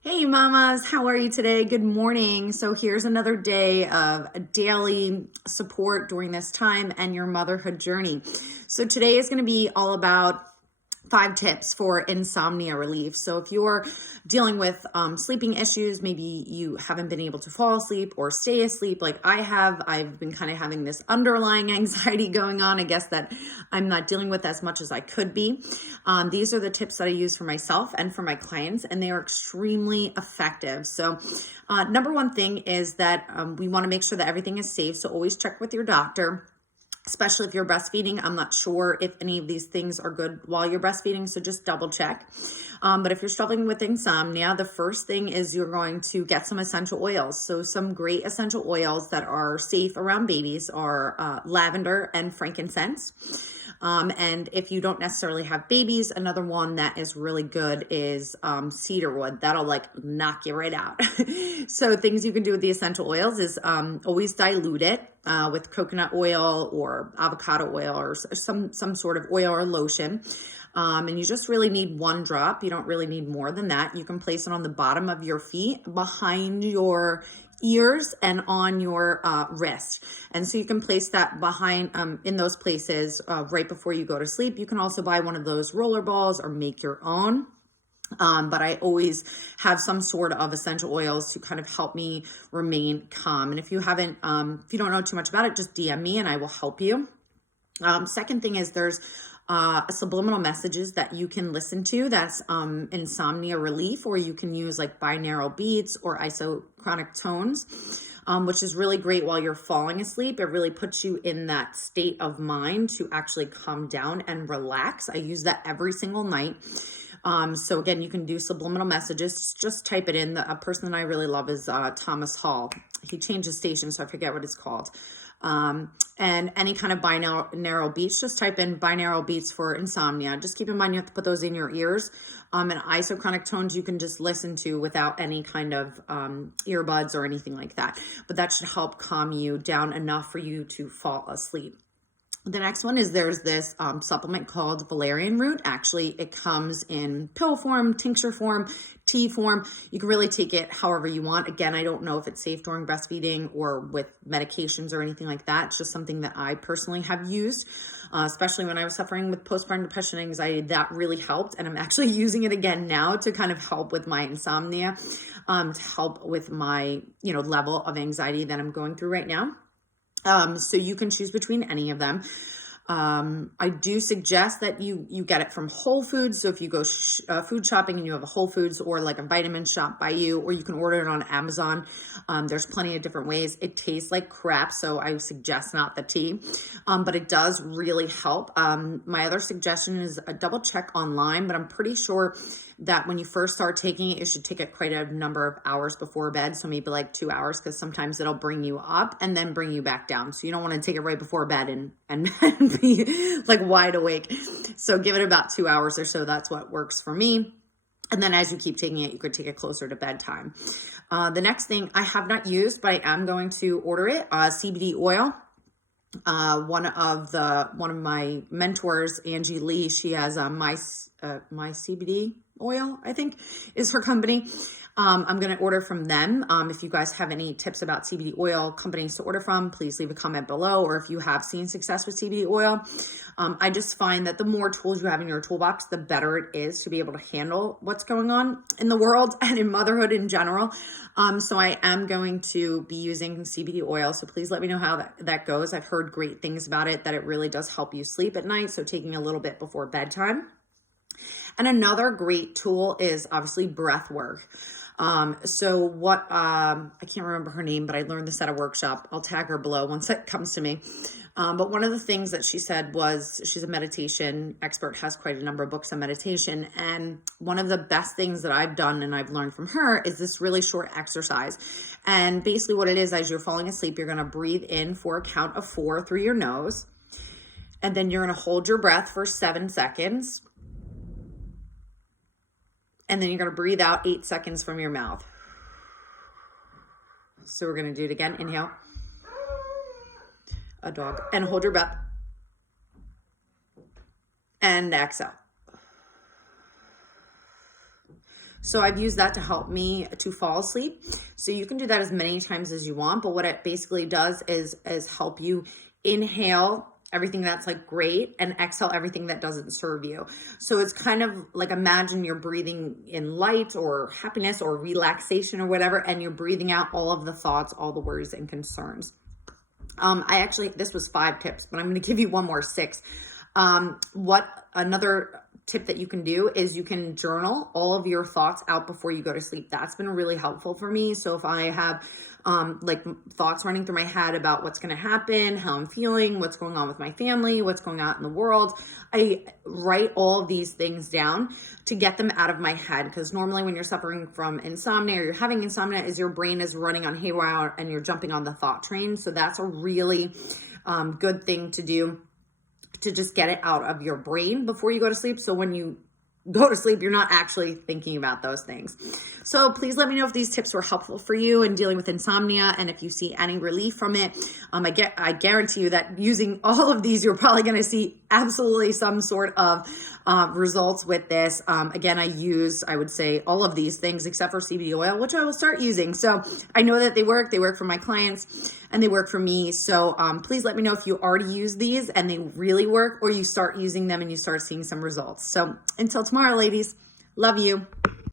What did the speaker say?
Hey mamas, how are you today? Good morning. So here's another day of daily support during this time and your motherhood journey. So today is going to be all about 5 tips for insomnia relief. So if you're dealing with sleeping issues, maybe you haven't been able to fall asleep or stay asleep like I have. I've been kind of having this underlying anxiety going on. I guess that I'm not dealing with as much as I could be. These are the tips that I use for myself and for my clients, and they are extremely effective. So number one thing is that we want to make sure that everything is safe. So always check with your doctor, especially if you're breastfeeding. I'm not sure if any of these things are good while you're breastfeeding, so just double check. But if you're struggling with insomnia, the first thing is you're going to get some essential oils. So some great essential oils that are safe around babies are lavender and frankincense. And if you don't necessarily have babies, another one that is really good is cedarwood. That'll like knock you right out. So things you can do with the essential oils is always dilute it with coconut oil or avocado oil or some sort of oil or lotion. And you just really need 1 drop. You don't really need more than that. You can place it on the bottom of your feet, behind your ears, and on your wrist. And so you can place that behind in those places right before you go to sleep. You can also buy one of those roller balls or make your own. But I always have some sort of essential oils to kind of help me remain calm. And if you haven't, if you don't know too much about it, just DM me and I will help you. Second thing is there's subliminal messages that you can listen to. That's insomnia relief, or you can use like binaural beats or isochronic tones, which is really great while you're falling asleep. It really puts you in that state of mind to actually calm down and relax. I use that every single night. So again, you can do subliminal messages. Just type it in. A person that I really love is Thomas Hall. He changed his station, so I forget what it's called. And any kind of binaural beats, just type in binaural beats for insomnia. Just keep in mind you have to put those in your ears. And isochronic tones you can just listen to without any kind of earbuds or anything like that. But that should help calm you down enough for you to fall asleep. The next one is there's this supplement called Valerian Root. Actually, it comes in pill form, tincture form, tea form. You can really take it however you want. Again, I don't know if it's safe during breastfeeding or with medications or anything like that. It's just something that I personally have used, especially when I was suffering with postpartum depression and anxiety. That really helped. And I'm actually using it again now to kind of help with my insomnia, to help with my, level of anxiety that I'm going through right now. So you can choose between any of them. I do suggest that you get it from Whole Foods. So if you go food shopping and you have a Whole Foods or like a vitamin shop by you, or you can order it on Amazon. There's plenty of different ways. It tastes like crap, so I suggest not the tea, but it does really help. My other suggestion is a double check online, but I'm pretty sure that when you first start taking it, you should take it quite a number of hours before bed. So maybe like 2 hours, because sometimes it'll bring you up and then bring you back down. So you don't want to take it right before bed and be like wide awake. So give it about 2 hours or so. That's what works for me. And then as you keep taking it, you could take it closer to bedtime. The next thing I have not used, but I am going to order it, CBD oil. One of my mentors, Angie Lee, she has my CBD Oil, I think is her company. I'm going to order from them. If you guys have any tips about CBD oil companies to order from, please leave a comment below. Or if you have seen success with CBD oil, I just find that the more tools you have in your toolbox, the better it is to be able to handle what's going on in the world and in motherhood in general. So I am going to be using CBD oil. So please let me know how that goes. I've heard great things about it, that it really does help you sleep at night. So taking a little bit before bedtime. And another great tool is obviously breath work. So what, I can't remember her name, but I learned this at a workshop. I'll tag her below once it comes to me. But one of the things that she said was, she's a meditation expert, has quite a number of books on meditation. And one of the best things that I've done and I've learned from her is this really short exercise. And basically what it is, as you're falling asleep, you're going to breathe in for a count of 4 through your nose. And then you're going to hold your breath for 7 seconds. And then you're going to breathe out 8 seconds from your mouth. So we're going to do it again. Inhale. A dog. And hold your breath. And exhale. So I've used that to help me to fall asleep. So you can do that as many times as you want, but what it basically does is help you inhale everything that's like great and exhale everything that doesn't serve you. So it's kind of like, imagine you're breathing in light or happiness or relaxation or whatever, and you're breathing out all of the thoughts, all the worries and concerns. This was 5 tips, but I'm going to give you one more, 6. Another tip that you can do is you can journal all of your thoughts out before you go to sleep. That's been really helpful for me. So if I have like thoughts running through my head about what's going to happen, how I'm feeling, what's going on with my family, what's going on in the world, I write all of these things down to get them out of my head. Because normally when you're suffering from insomnia or you're having insomnia, is your brain is running on haywire and you're jumping on the thought train. So that's a really good thing to do, to just get it out of your brain before you go to sleep. So when you go to sleep, you're not actually thinking about those things. So please let me know if these tips were helpful for you in dealing with insomnia, and if you see any relief from it. I guarantee you that using all of these, you're probably going to see absolutely some sort of results with this. Again, I would say all of these things except for CBD oil, which I will start using. So I know that they work for my clients and they work for me. So please let me know if you already use these and they really work, or you start using them and you start seeing some results. So until tomorrow, ladies, love you.